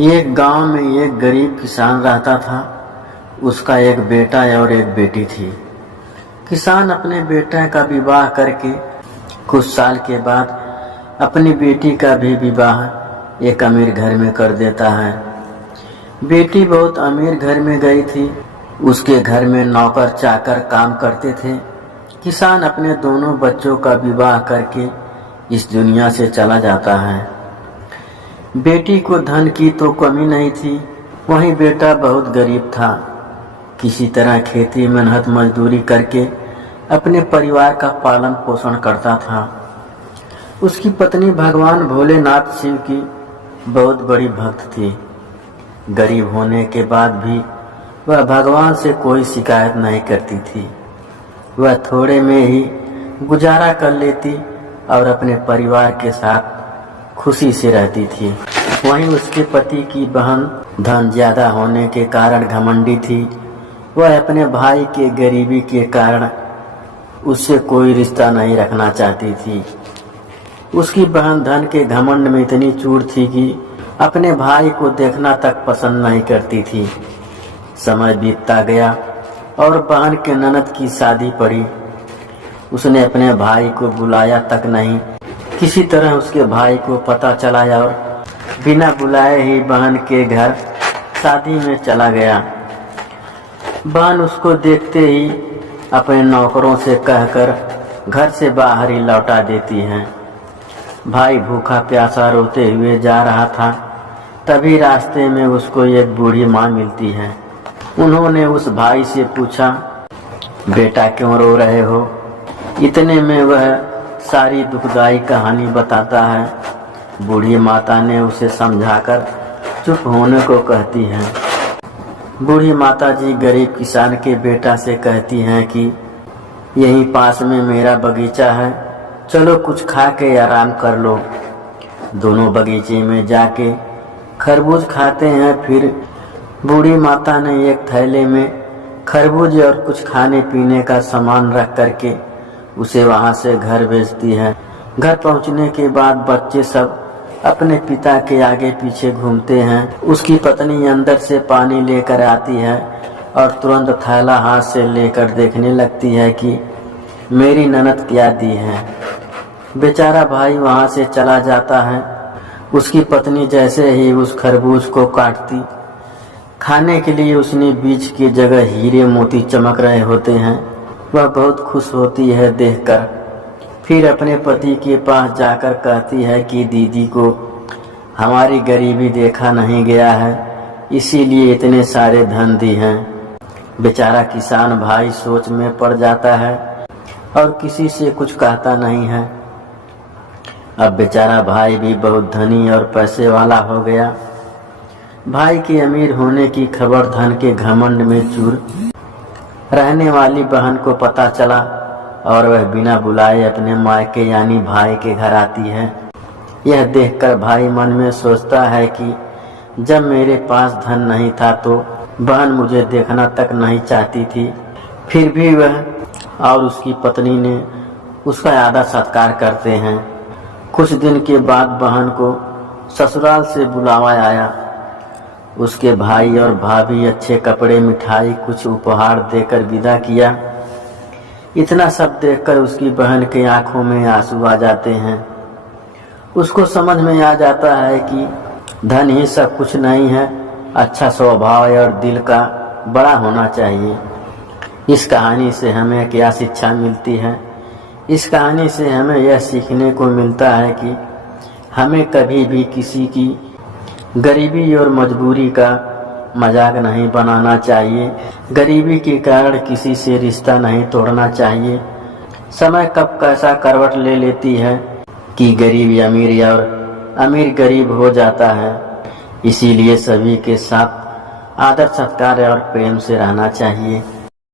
एक गांव में एक गरीब किसान रहता था। उसका एक बेटा और एक बेटी थी। किसान अपने बेटे का विवाह करके कुछ साल के बाद अपनी बेटी का भी विवाह एक अमीर घर में कर देता है। बेटी बहुत अमीर घर में गई थी। उसके घर में नौकर चाकर काम करते थे। किसान अपने दोनों बच्चों का विवाह करके इस दुनिया से चला जाता है। बेटी को धन की तो कमी नहीं थी, वहीं बेटा बहुत गरीब था। किसी तरह खेती मेहनत मजदूरी करके अपने परिवार का पालन पोषण करता था। उसकी पत्नी भगवान भोलेनाथ शिव की बहुत बड़ी भक्त थी। गरीब होने के बाद भी वह भगवान से कोई शिकायत नहीं करती थी। वह थोड़े में ही गुजारा कर लेती और अपने परिवार के साथ खुशी से रहती थी। वहीं उसके पति की बहन धन ज्यादा होने के कारण घमंडी थी। वह अपने भाई के गरीबी के कारण उससे कोई रिश्ता नहीं रखना चाहती थी। उसकी बहन धन के घमंड में इतनी चूर थी कि अपने भाई को देखना तक पसंद नहीं करती थी। समय बीतता गया और बहन के ननद की शादी पड़ी। उसने अपने भाई को बुलाया तक नहीं। किसी तरह उसके भाई को पता चला और बिना बुलाए ही बहन के घर शादी में चला गया। बहन उसको देखते ही अपने नौकरों से कहकर घर से बाहर ही लौटा देती है। भाई भूखा प्यासा रोते हुए जा रहा था। तभी रास्ते में उसको एक बूढ़ी माँ मिलती है। उन्होंने उस भाई से पूछा, बेटा क्यों रो रहे हो? इतने में वह सारी दुखदाई कहानी बताता है। बूढ़ी माता ने उसे समझाकर चुप होने को कहती है। बूढ़ी माता जी गरीब किसान के बेटा से कहती हैं कि यहीं पास में मेरा बगीचा है, चलो कुछ खा के आराम कर लो। दोनों बगीचे में जाके खरबूज खाते हैं। फिर बूढ़ी माता ने एक थैले में खरबूज और कुछ खाने पीने का सामान रख करके उसे वहां से घर भेजती है। घर पहुंचने के बाद बच्चे सब अपने पिता के आगे पीछे घूमते हैं। उसकी पत्नी अंदर से पानी लेकर आती है और तुरंत थैला हाथ से लेकर देखने लगती है कि मेरी ननद क्या दी है। बेचारा भाई वहां से चला जाता है। उसकी पत्नी जैसे ही उस खरबूज को काटती, खाने के लिए उसने बीज की जगह हीरे मोती चमक रहे होते हैं। वह बहुत खुश होती है देखकर। फिर अपने पति के पास जाकर कहती है कि दीदी को हमारी गरीबी देखा नहीं गया है, इसीलिए इतने सारे धन दी हैं। बेचारा किसान भाई सोच में पड़ जाता है और किसी से कुछ कहता नहीं है। अब बेचारा भाई भी बहुत धनी और पैसे वाला हो गया। भाई के अमीर होने की खबर धन के घमंड में चूर रहने वाली बहन को पता चला और वह बिना बुलाए अपने मायके यानी भाई के घर आती है। यह देखकर भाई मन में सोचता है कि जब मेरे पास धन नहीं था तो बहन मुझे देखना तक नहीं चाहती थी। फिर भी वह और उसकी पत्नी ने उसका आदर सत्कार करते हैं। कुछ दिन के बाद बहन को ससुराल से बुलावा आया। उसके भाई और भाभी अच्छे कपड़े मिठाई कुछ उपहार देकर विदा किया। इतना सब देखकर उसकी बहन के आंखों में आंसू आ जाते हैं। उसको समझ में आ जाता है कि धन ही सब कुछ नहीं है, अच्छा स्वभाव और दिल का बड़ा होना चाहिए। इस कहानी से हमें क्या शिक्षा मिलती है? इस कहानी से हमें यह सीखने को मिलता है कि हमें कभी भी किसी की गरीबी और मजबूरी का मजाक नहीं बनाना चाहिए। गरीबी के कारण किसी से रिश्ता नहीं तोड़ना चाहिए। समय कब कैसा करवट ले लेती है कि गरीब अमीर और अमीर गरीब हो जाता है। इसीलिए सभी के साथ आदर सत्कार और प्रेम से रहना चाहिए।